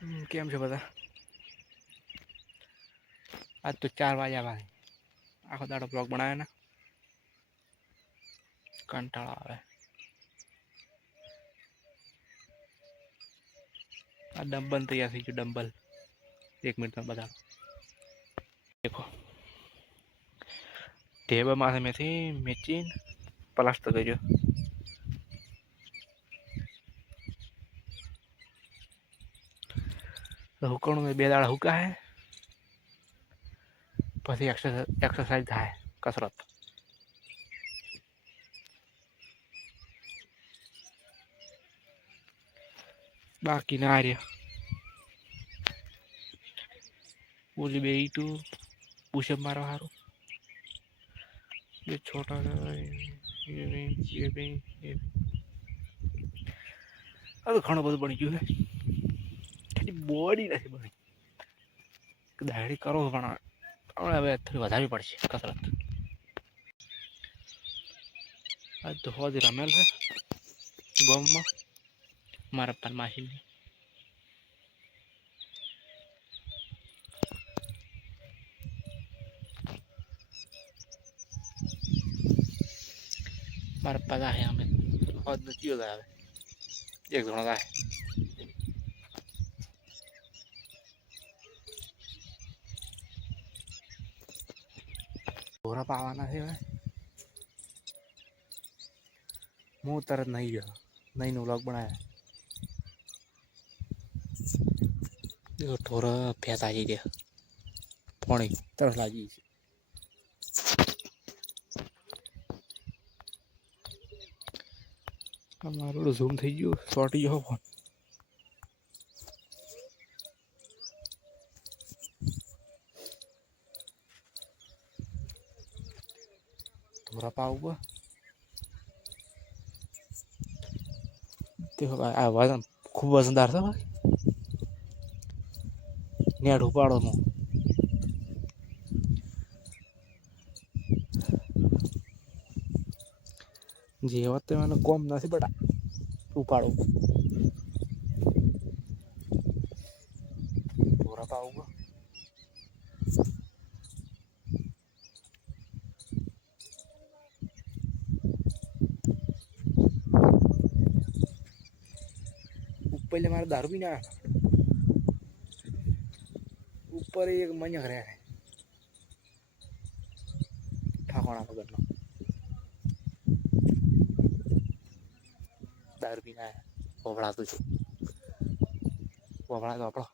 કેમ છે બધા? આજ તો 4 વાગ્યા ભાઈ. આખો દાડો બ્લોગ બનાવે ને કંટાળો આવે. આ ડમ્બલ તૈયાર થઈ ગયું. ડમ્બલ 1 મિનિટમાં બતાવો. દેખો ટેબલ માથે મેથી મેચીન પ્લાસ્ટર કર્યો. હુકણું 2 દાડા હુકા હે, પછી એક્સરસાઇઝ થાય, કસરત. બાકી ના રહ્યો ઓલી 2 ઈટું પુશઅપ મારવા હારું. ये छोटा ये भी હવે ઘણું બધું બની ગયું છે. ખાલી બોડી નથી બની. દાઢી કરો પણ હવે થોડી વધારવી પડશે કસરત. આજ તો હોદી રમેલ છે ગામમાં મારા પર માસીની. મારા પપ્પા હે અમે હોદ નથી આવે એક જણો થાય. ઢોરા પાવાના છે. હું તરત નહીં ગયો, નહીં નો વ્લોગ બનાવ્યા. ઢોરા ફેંતા જઈ ગયા પાણી તરસ લાગી છે. મારું ઝૂમ થઈ ગયું, શોર્ટી ગયો ફોન. ઢોરા પાવું તે આ વજન ખૂબ વજનદાર છે ભાઈ. નેટ ઉપાડો નો જે વાત તો મને કોમ નથી બટા ઉપાડો. ઢોરા પાવું पहले मारे दारू भी ना ऊपर एक मंजक रहा है ठाकोना पकड़ना दारू भी ना है वोबड़ा तो वोबड़ा तो अपना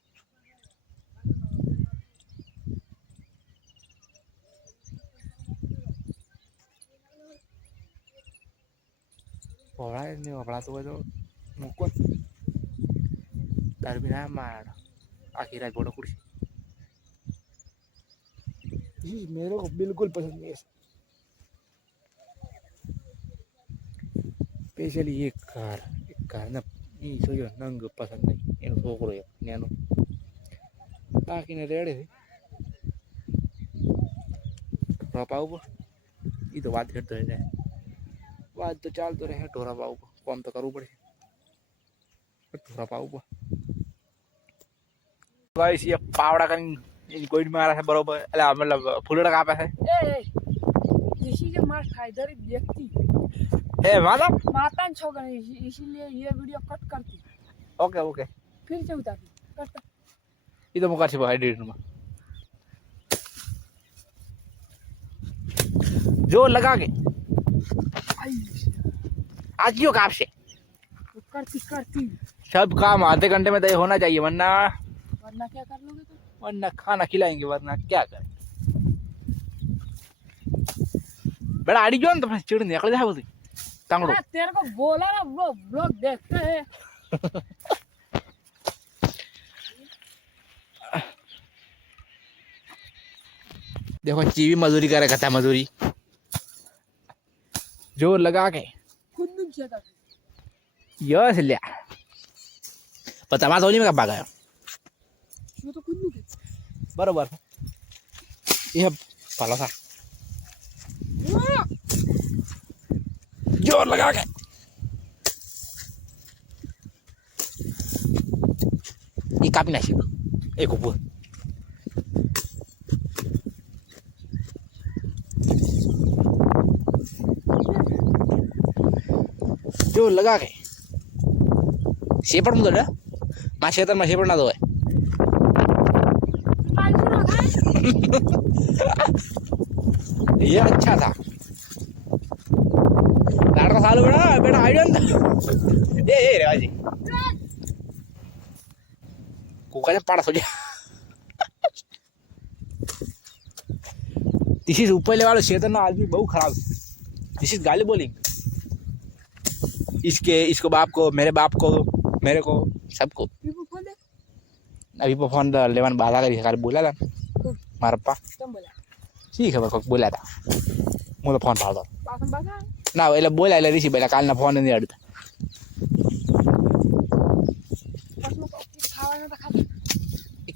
वोबड़ा नहीं वोबड़ा तो मुको दारू भी ना मार आखिर रात बोलो कुछ मेरे को बिल्कुल पसंद नहीं है. स्पेशली एक कार ना ये सोचो नंग पसंद नहीं एनो छोकरो है न्यानो बाकी ने रेडे थे ढोरा पाऊ ये तो बात करते रहे बात तो चलते रहे. ढोरा पाऊ काम तो करવું પડે. ढोरा पाऊ गाइस ये पावड़ा कन गोइड मारा है बरोबर એટલે मतलब ફૂલડા કાપે છે. इसी के मार फायदर व्यक्ति ए मतलब मातान छोड़ इसीलिए ये वीडियो कट करती. ओके ओके फिर से उतारती करता ये तो मुका छी भाई एडिट में जो लगा के आज क्यों काम से करती करती सब काम आधे घंटे में तय होना चाहिए वरना वरना क्या कर लोगे तुम. वरना खाना खिलाएंगे वरना क्या करें. बड़ा आड़ी जो तो चिड़ निकल जाए बोलती तांगड़ो तेरे को बोला ना वो ब्लॉग देखते हैं. देखो चीवी मजदूरी करे कहता मजदूरी जोर लगा के खुद नहीं किया यस लिया पता मैं धोनी में कब भागा वो तो खुद नहीं किया बरोबर ये पालो सा जोर लगा के ये कापी नाखी एक ऊपर जो लगा के शेपड़ मुझे माँ क्षेत्र में शेपड़ ना दो है ये अच्छा था लाडका सालू बेटा आइडिया था ये रेवाजी कुकर पाड़ा सोचा दिस इज ऊपर वाले क्षेत्र ना आदमी बहुत खराब दिस इज गाली बोलिंग इसको बाप को मेरे को सबको अभी फोन लेवन बाधा करी कार बोला था मारा पा ठीक है बको बोला था मुझे फोन पाड़ दो ना એટલે બોલા એટલે રીસી બેલા કાલના ફોન ની અડતા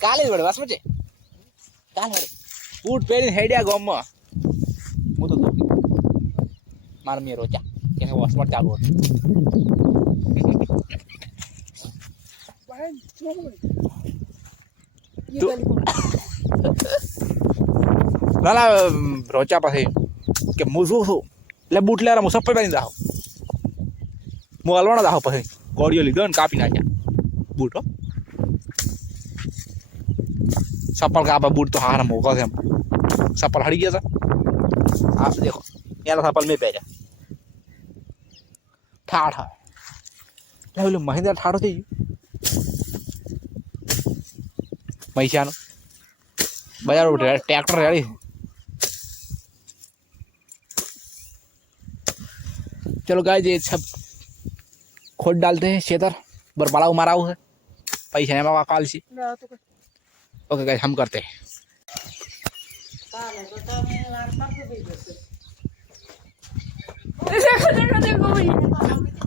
કાલે જ વડે વાસ મચે કાલ વડે બૂટ પહેરીને હેડ્યા ગામમાં હું તો માર મે રોચા કે હોસ્પિટલ ચાલુ હતું ના ના રોચા પછી કે હું શું છું એટલે બૂટ લેરા હું સપ્પે પહેરી દાવ હું હલવાના દાવ પછી કોડિયો લીધો ને કાપી નાખ્યા બૂટ હો सप्पल का बूट तो हार मोका थे सप्पल हट गया था आप देखो यार सप्पल में पै गया ठाठ है महिंद्रा ठाठ थी मैसा बाजार ट्रैक्टर रेडी चलो गाइस ये सब खोद डालते हैं क्षेत्र बरपाला मारा हुआ है पैसा नहीं मांगा काल से ओके गाइस हम करते हैं देखो